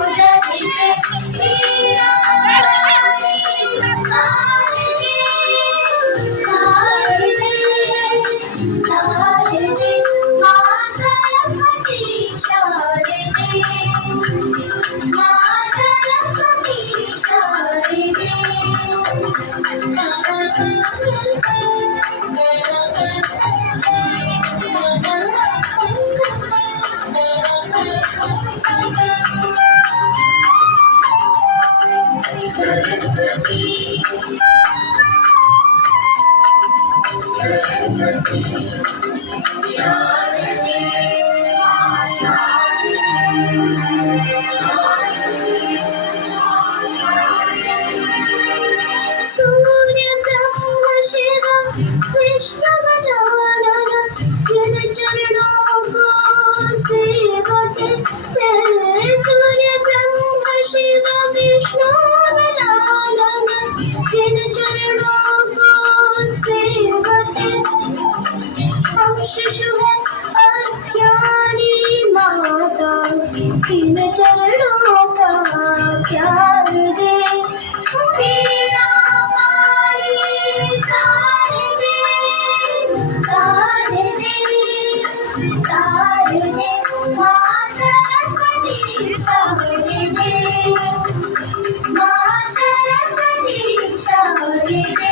उदगिते वीणाधारी शारदे शारदे शारदे मा सरस्वती शारदे मा सरस्वती शारदे सूर्य ब्रह्म शिव विष्णु गजानन जिन चरणों को सेवते सूर्य ब्रह्म शिव विष्णु गजानन जिन चरणों को सेवते हम शिशु है अज्ञानी माता इन चरणों का प्यार दे वीणा वाणी शारदे शारदे शारदे मा सरस्वती शारदे मा सरस्वती शारदे